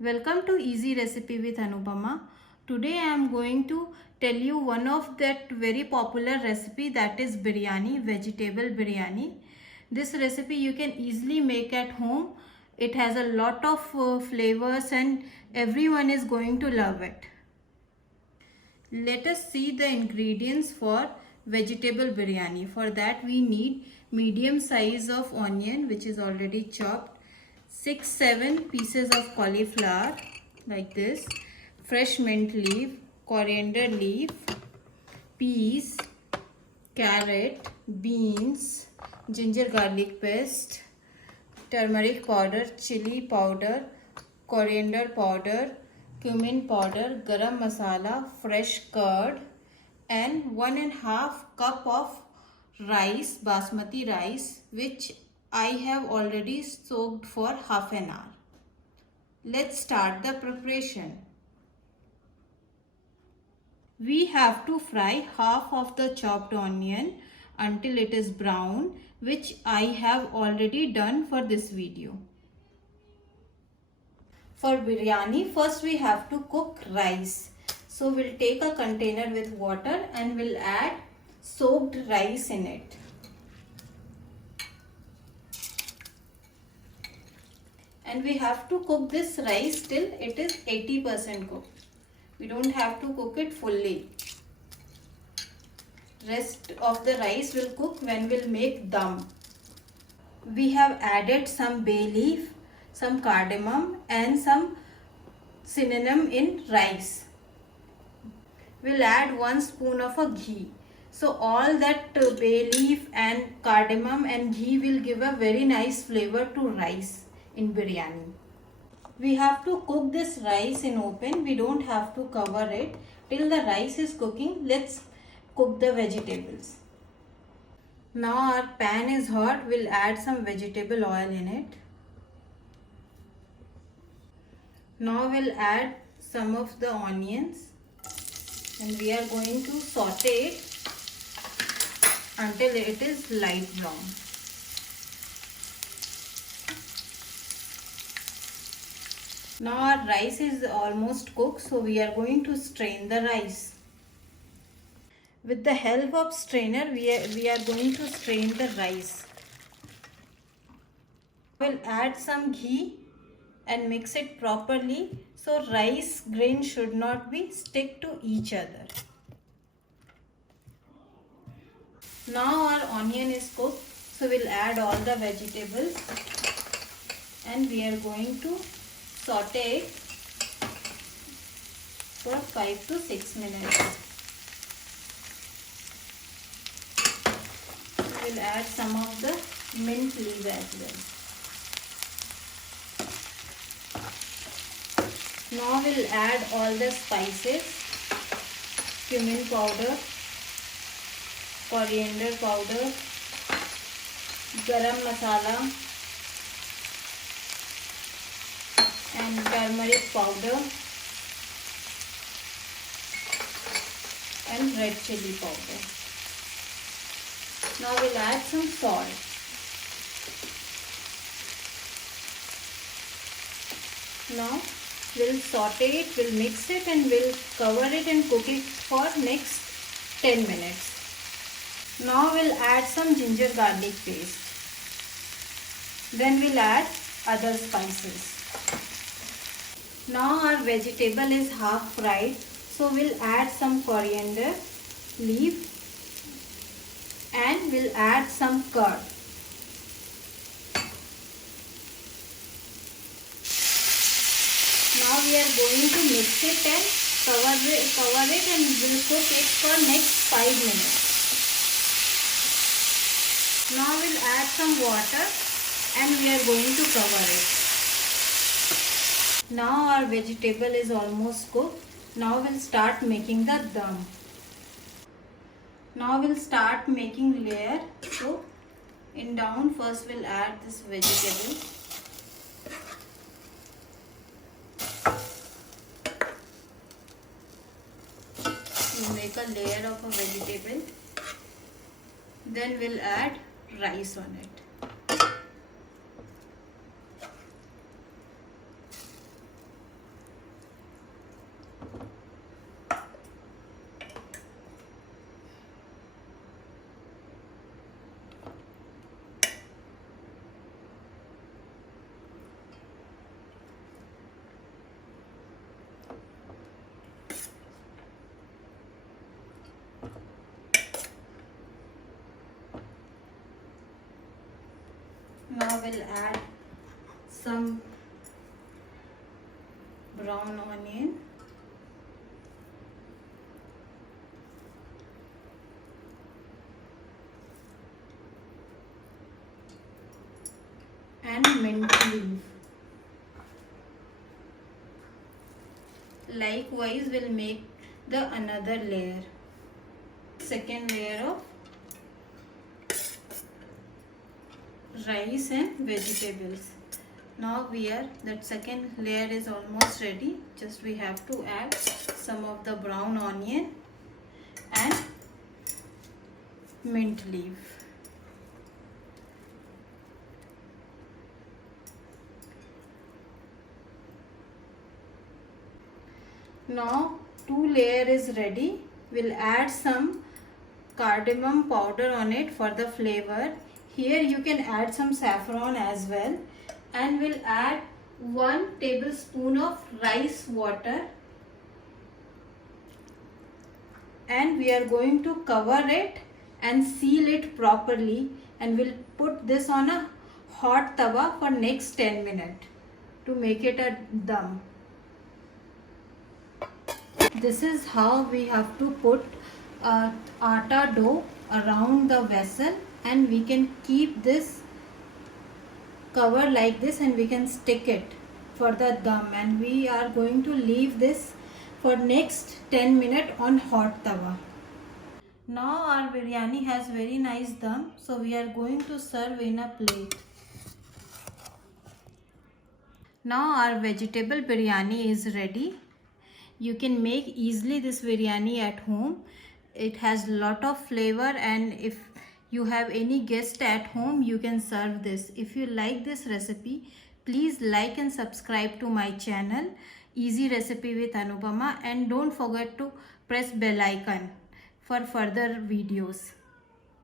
Welcome to Easy Recipe with Anupama. Today I am going to tell you one of that very popular recipe, that is biryani, vegetable biryani. This recipe you can easily make at home. It has a lot of flavors and everyone is going to love it. Let us see the ingredients for vegetable biryani. For that we need medium size of onion which is already chopped, 6-7 pieces of cauliflower like this, fresh mint leaf, coriander leaf, peas, carrot, beans, ginger garlic paste, turmeric powder, chili powder, coriander powder, cumin powder, garam masala, fresh curd, and 1.5 cup of rice, basmati rice, which I have already soaked for half an hour. Let's start the preparation. We have to fry half of the chopped onion until it is brown, which I have already done for this video. For biryani, first we have to cook rice. So we'll take a container with water and we'll add soaked rice in it. And we have to cook this rice till it is 80% cooked. We don't have to cook it fully. Rest of the rice will cook when we'll make dum. We have added some bay leaf, some cardamom and some cinnamon in rice. We'll add 1 spoon of a ghee. So all that bay leaf and cardamom and ghee will give a very nice flavor to rice in biryani. We have to cook this rice in open. We don't have to cover it. Till the rice is cooking, let's cook the vegetables. Now our pan is hot. We'll add some vegetable oil in it. Now we'll add some of the onions and we are going to saute it until it is light brown. Now our rice is almost cooked, so we are going to strain the rice. With the help of strainer, we are going to strain the rice. We'll add some ghee and mix it properly so rice grain should not be stick to each other. Now our onion is cooked, so we'll add all the vegetables and we are going to saute it for 5 to 6 minutes. We'll add some of the mint leaves as well. Now we'll add all the spices, cumin powder, coriander powder, garam masala and turmeric powder and red chili powder. Now we'll add some salt. Now we'll saute it, we'll mix it and we'll cover it and cook it for next 10 minutes. Now we'll add some ginger garlic paste. Then we'll add other spices. Now our vegetable is half fried, so we'll add some coriander leaf and we'll add some curd. Now we are going to mix it and cover it and we'll cook it for next 5 minutes. Now we'll add some water and we are going to cover it. Now our vegetable is almost cooked. Now we'll start making the dum. Now we'll start making layer. So in down first we'll add this vegetable. We'll make a layer of a vegetable. Then we'll add rice on it. Now we'll add some brown onion and mint leaf. Likewise, we'll make the another layer. Second layer of rice and vegetables. Now that second layer is almost ready. Just we have to add some of the brown onion and mint leaf. Now 2 layer is ready. We'll add some cardamom powder on it for the flavor. Here you can add some saffron as well, and we'll add 1 tablespoon of rice water, and we are going to cover it and seal it properly, and we'll put this on a hot tawa for next 10 minutes to make it a dum. This is how we have to put atta dough around the vessel, and we can keep this cover like this and we can stick it for the dum, and we are going to leave this for next 10 minutes on hot tawa. Now our biryani has very nice dum, so we are going to serve in a plate. Now our vegetable biryani is ready. You can make easily this biryani at home. It has lot of flavor, and if you have any guest at home, you can serve this. If you like this recipe, please like and subscribe to my channel, Easy Recipe with Anupama, and don't forget to press bell icon for further videos.